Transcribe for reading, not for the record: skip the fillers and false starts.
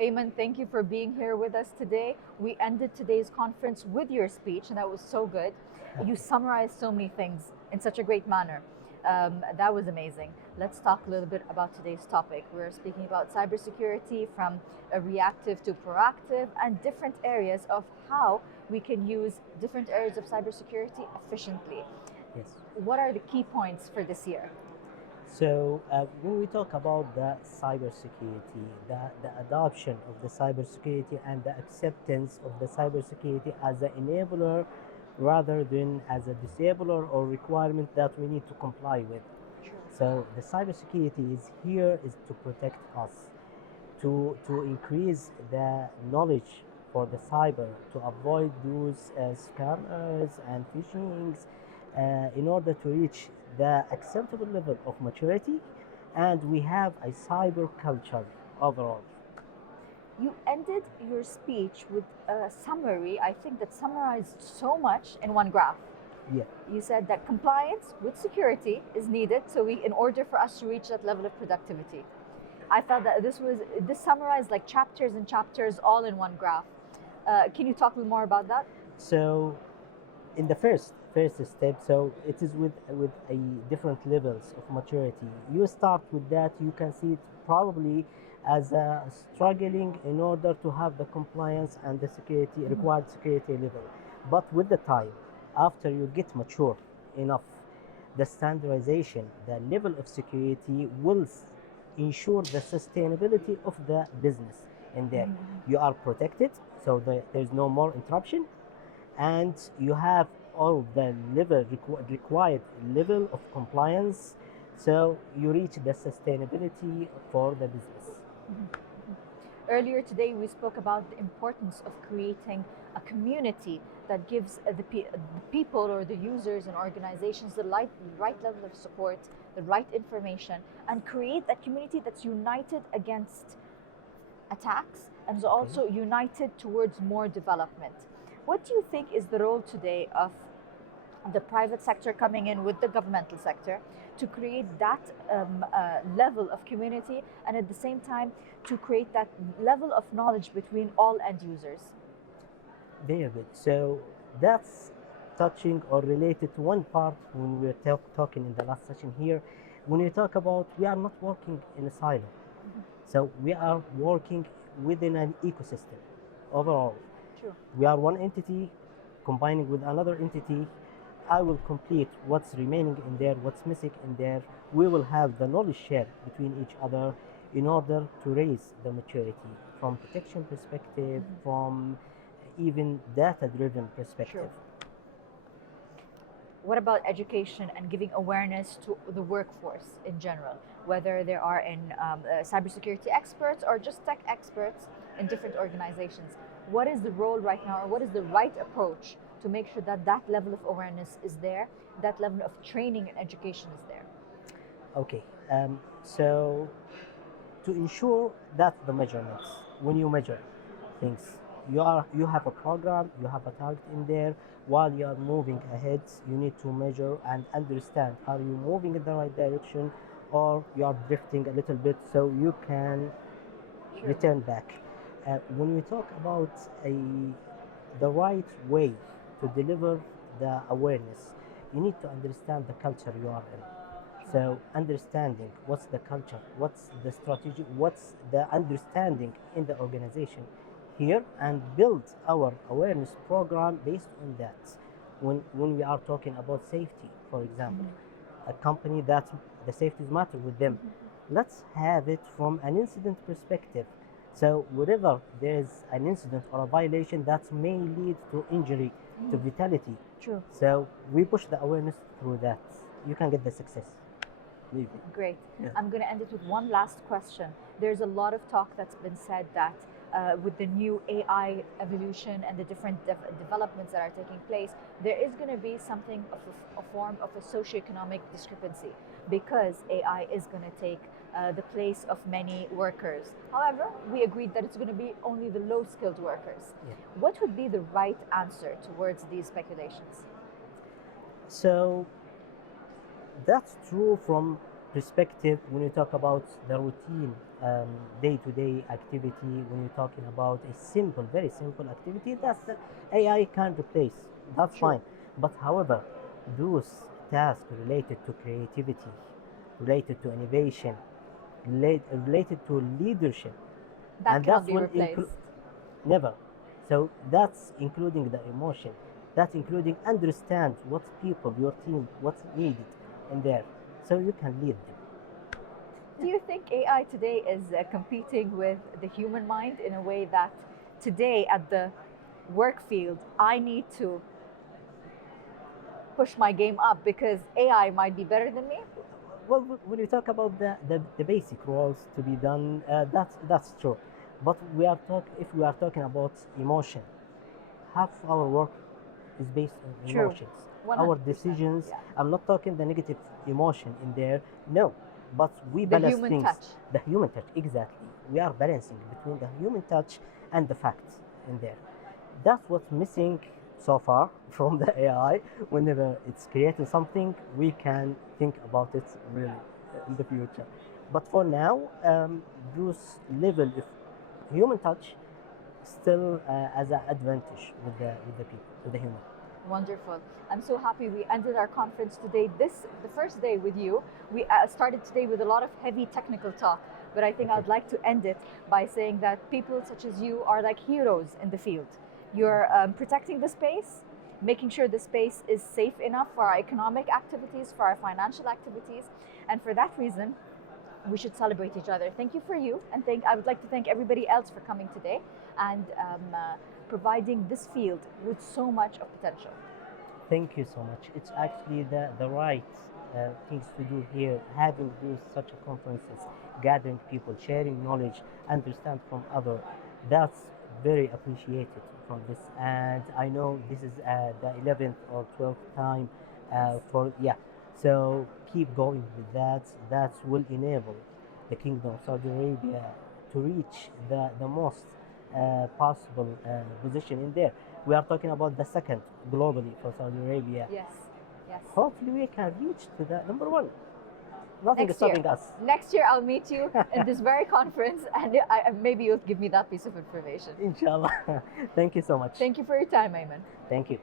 Aiman, thank you for being here with us today. We ended today's conference with your speech, and that was so good. You summarized so many things in such a great manner. That was amazing. Let's talk a little bit about today's topic. We're speaking about cybersecurity from a reactive to proactive and different areas of how we can use different areas of cybersecurity efficiently. Yes. What are the key points for this year? So when we talk about the cybersecurity, the adoption of the cybersecurity and the acceptance of the cybersecurity as an enabler rather than as a disabler or requirement that we need to comply with. So the cybersecurity is here is to protect us, to increase the knowledge for the cyber, to avoid those scammers and phishings, in order to reach the acceptable level of maturity, and we have a cyber culture overall. You ended your speech with a summary, I think, that summarized so much in one graph. Yeah. You said that compliance with security is needed in order for us to reach that level of productivity. I felt that this summarized like chapters and chapters all in one graph. Can you talk a little more about that? So in the first step, so it is with a different levels of maturity. You start with that, you can see it probably as a struggling in order to have the compliance and the security required security level. But with the time, after you get mature enough, the standardization, the level of security will ensure the sustainability of the business in there. You are protected, so there's no more interruption, and you have all the required level of compliance, so you reach the sustainability for the business. Earlier today, we spoke about the importance of creating a community that gives the people or the users and organizations the right level of support, the right information, and create that community that's united against attacks and is also united towards more development. What do you think is the role today of the private sector coming in with the governmental sector to create that level of community, and at the same time to create that level of knowledge between all end users? Very good. So that's touching or related to one part when we were talking in the last session here. When we talk about we are not working in a silo, so we are working within an ecosystem overall. True. We are one entity combining with another entity. I will complete what's remaining in there, what's missing in there. We will have the knowledge share between each other in order to raise the maturity from protection perspective, from even data-driven perspective. Sure. What about education and giving awareness to the workforce in general, whether they are in cybersecurity experts or just tech experts in different organizations? What is the role right now, or what is the right approach to make sure that that level of awareness is there, that level of training and education is there? Okay, so to ensure that the measurements, when you measure things, you have a program, you have a target in there. While you are moving ahead, you need to measure and understand, are you moving in the right direction or you are drifting a little bit, so you can return back. When we talk about the right way to deliver the awareness, you need to understand the culture you are in. So understanding what's the culture, what's the strategy, what's the understanding in the organization here, and build our awareness program based on that. When we are talking about safety, for example, a company that the safety matter with them, let's have it from an incident perspective. So wherever there is an incident or a violation that may lead to injury, to vitality, True. so we push the awareness through that. You can get the success. Great. Yeah. I'm going to end it with one last question. There's a lot of talk that's been said that with the new AI evolution and the different developments that are taking place, there is going to be something of a form of a socioeconomic discrepancy, because AI is going to take the place of many workers. However, we agreed that it's going to be only the low-skilled workers. Yeah. What would be the right answer towards these speculations? So that's true from perspective, when you talk about the routine, day-to-day activity, when you're talking about a simple, very simple activity, that's the AI can replace. That's True. fine. But however, those tasks related to creativity, related to innovation, related to leadership, That and cannot that's be when replaced. never. So that's including the emotion. That's including understand what people, your team, what's needed in there, so you can lead them. Do you think AI today is competing with the human mind in a way that today at the work field, I need to push my game up because AI might be better than me? Well, when you talk about the basic roles to be done, that's true. But if we are talking about emotion, half our work is based on True. emotions. 100%. Our decisions. Yeah. I'm not talking the negative emotion in there. No, but we The balance human things. touch. The human touch, exactly. We are balancing between the human touch and the facts in there. That's what's missing so far from the AI. Whenever it's creating something, we can think about it really in the future. But for now, those level of human touch still as an advantage with the people, with the human. Wonderful. I'm so happy we ended our conference today. The first day with you. We started today with a lot of heavy technical talk, but I think Okay. I'd like to end it by saying that people such as you are like heroes in the field. You're protecting the space, making sure the space is safe enough for our economic activities, for our financial activities, and for that reason, we should celebrate each other. Thank you for you, and I would like to thank everybody else for coming today and providing this field with so much of potential. Thank you so much. It's actually the right things to do here, having these such conferences, gathering people, sharing knowledge, understand from other. That's very appreciated from this. And I know this is the 11th or 12th time for, yeah. So keep going with that. That will enable the Kingdom of Saudi Arabia to reach the most possible position in there. We are talking about the second globally for Saudi Arabia. Yes, yes. Hopefully, we can reach to the number one. Nothing is Next year, stopping us. next year I'll meet you in this very conference, and maybe you'll give me that piece of information. Inshallah. Thank you so much. Thank you for your time, Aiman. Thank you.